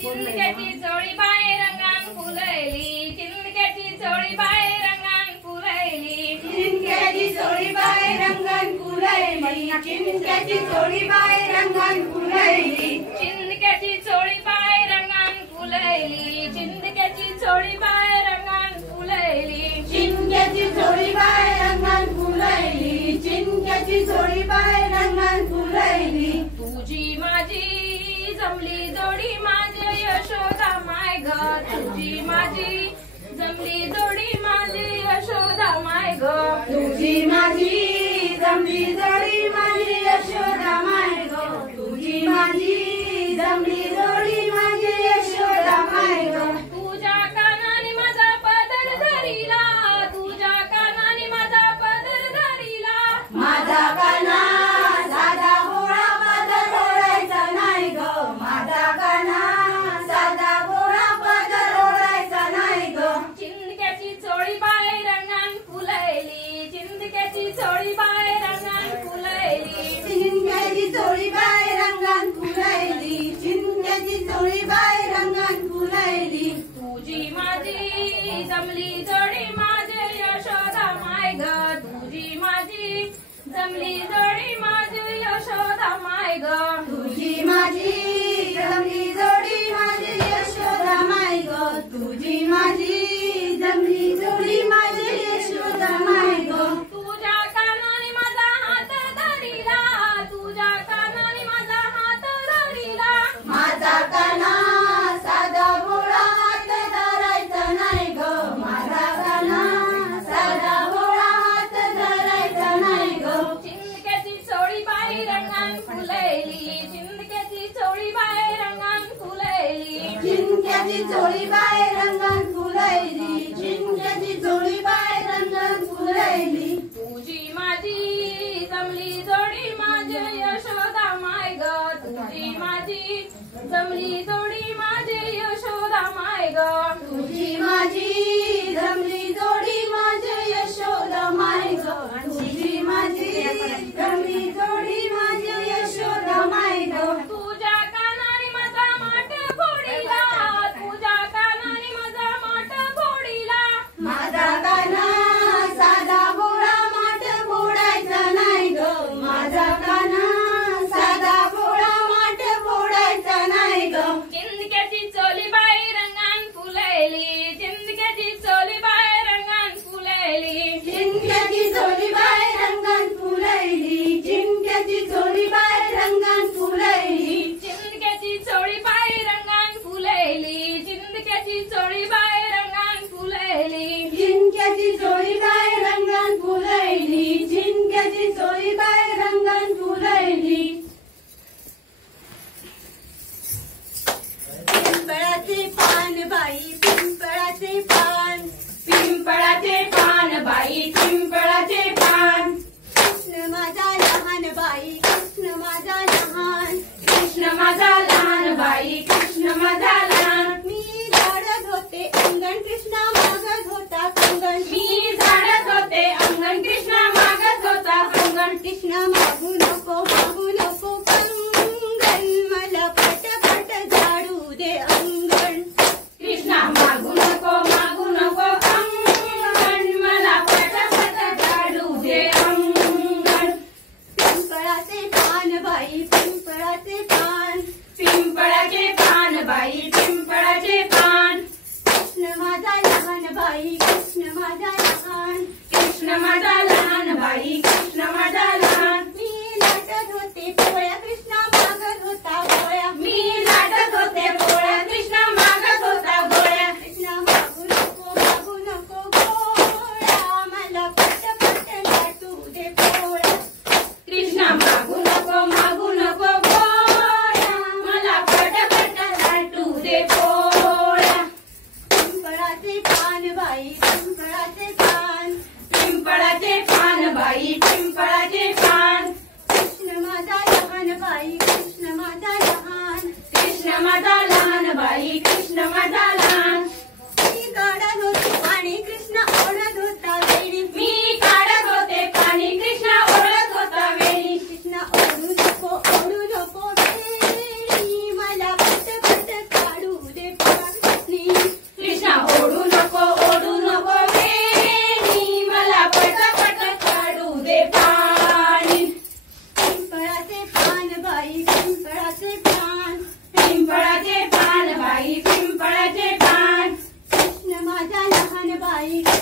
चिंदक्याची चोळी बाई रंगान फुलैली, चिंदक्याची चोळी बाई रंगान फुलैली, चिंदक्याची चोळी बाई रंगान फुलैली, चिंदक्याची चोळी बाई रंगान फुलैली, चिंदक्याची चोळी बाई रंगान फुलैली, चिंदक्याची चोळी बाई रंगान फुलैली, चिंदक्याची चोळी बाई रंगान फुलैली, चिंदक्याची चोळी बाई रंगान फुलैली, तुझी माझी जमली जोडी माझी यशोदा माय ग, तुझी माझी जमली जोडी माझी यशोदा माय ग, तुझी माझी जमली जोडी माझी यशोदा माय ग, तुझी माझी जमली जोडी माझी यशोदा माय ग, तुझ्या कानाने माझा पदर धरिला, तुझ्या कानाने माझा पदर धरिला, माझा काना साधा भोळा पदर ओढायचा नाही ग, माझा काना साधा भोळा पदर ओढायचा नाही ग, चिंदक्याची चोळी बाई रंगान फुलैली, चिंदक्याची चोळी बाई रंगान फुलैली, चिंदक्याची चोळी बाई रंगान फुलैली, चिंदक्याची चोळी बाई रंगान फुलैली, तुझी माझी जमली जोडी माझे यशोदा माय ग, तुझी माझी जमली जोडी माझी यशोदा माय ग, तुझी माझी जमली जोडी माझी यशोदा माय ग, तुझी माझी जमली जोडी माझी यशोदा माय ग, तुझ्या कानाने माझा हात धरिला, तुझ्या कानाने माझा हात धरिला, माझा काना साधा भोळा हात धरायचा नाही ग, माझा काना साधा भोळा हात धरायचा नाही ग, चिंदक्याची चोळी बाई रंगान फुलैली, चिंदक्याची चोळी बाई रंगान फुलैली, चिंदक्याची चोळी बाई रंगान फुलैली, चिंदक्याची चोळी बाई रंगान फुलैली, तुझी माझी जमली जोडी माझी यशोदा माय ग, तुझी माझी जमली जोडी माझी यशोदा माय ग, तुझी माझी जमली जोडी माझी यशोदा माय ग, तुझी माझी जमली जोडी माझी यशोदा माय ग, तुझ्या कानाने माझा माठ फोडिला, तुझ्या कानाने माझा माठ फोडिला, माझा काना साधा भोळा माठ फोडायचा नाही ग, माझा काना साधा भोळा माठ फोडायचा नाही ग, चिंदक्याची चोली बाई रंगान फुलैली, चिंदक्याची चोली बाई रंगान फुलैली, चिंदक्याची चोळी बाई रंगान फुलैली, चिंदक्याची चोळी बाई रंगान फुलैली, चिंदक्याची चोळी बाई रंगान फुलैली, चिंदक्याची चोळी बाई रंगान फुलैली, चिंदक्याची चोळी बाई रंगान फुलैली, चिंदक्याची चोळी बाई रंगान फुलैली, पिंपळाचे पान बाई पिंपळाचे पान, पिंपळाचे पान बाई पिंपळाचे पान, कृष्ण माझा लहान बाई कृष्ण माझा लहान, कृष्ण माझा लहान बाई कृष्ण माझा लहान, मी झाडत होते अंगण कृष्णा मागत होता कंगण, मी झाडत होते अंगण कृष्ण मागत होता अंगण, कृष्णा मागू नको कंगण, मला पटपट झाडू दे अंगण, कृष्णा मागू नको अंगण, मला पटापट झाडू दे अंगण, पिंपळाचे पान बाई पिंपळाचे पान, पिंपळाचे पान बाई पिंपळाचे पान, कृष्ण माझा लहान बाई कृष्ण माझा लहान, कृष्ण माझा लहान बाई कृष्ण माझा लहान, मी लाटत होते पोळ्या कृष्णा मागत होता गोळ्या, मी लाटत होते पोळ्या कृष्ण मागत होता गोळ्या, कृष्णा मागू नको गोळ्या, मला पटपट लाटू दे पोळ्या, कृष्णा मागू नको गोळ्या, मला पटपट लाटू दे पोळ्या, पिंपळाचे पान बाई पिंपळाचे पान, पिंपळाचे पान बाई पिंपळाचे पान, कृष्ण माझा लहान बाई कृष्ण माझा लहान, कृष्ण माझा लहान बाई कृष्ण माझा लहान, मी काढत होते पाणी कृष्ण ओढत होता वेळी, मी काढत होते पाणी कृष्ण ओढत होता वेळी, कृष्ण ओढू नको वेळी, मला पटपट काढू आई ग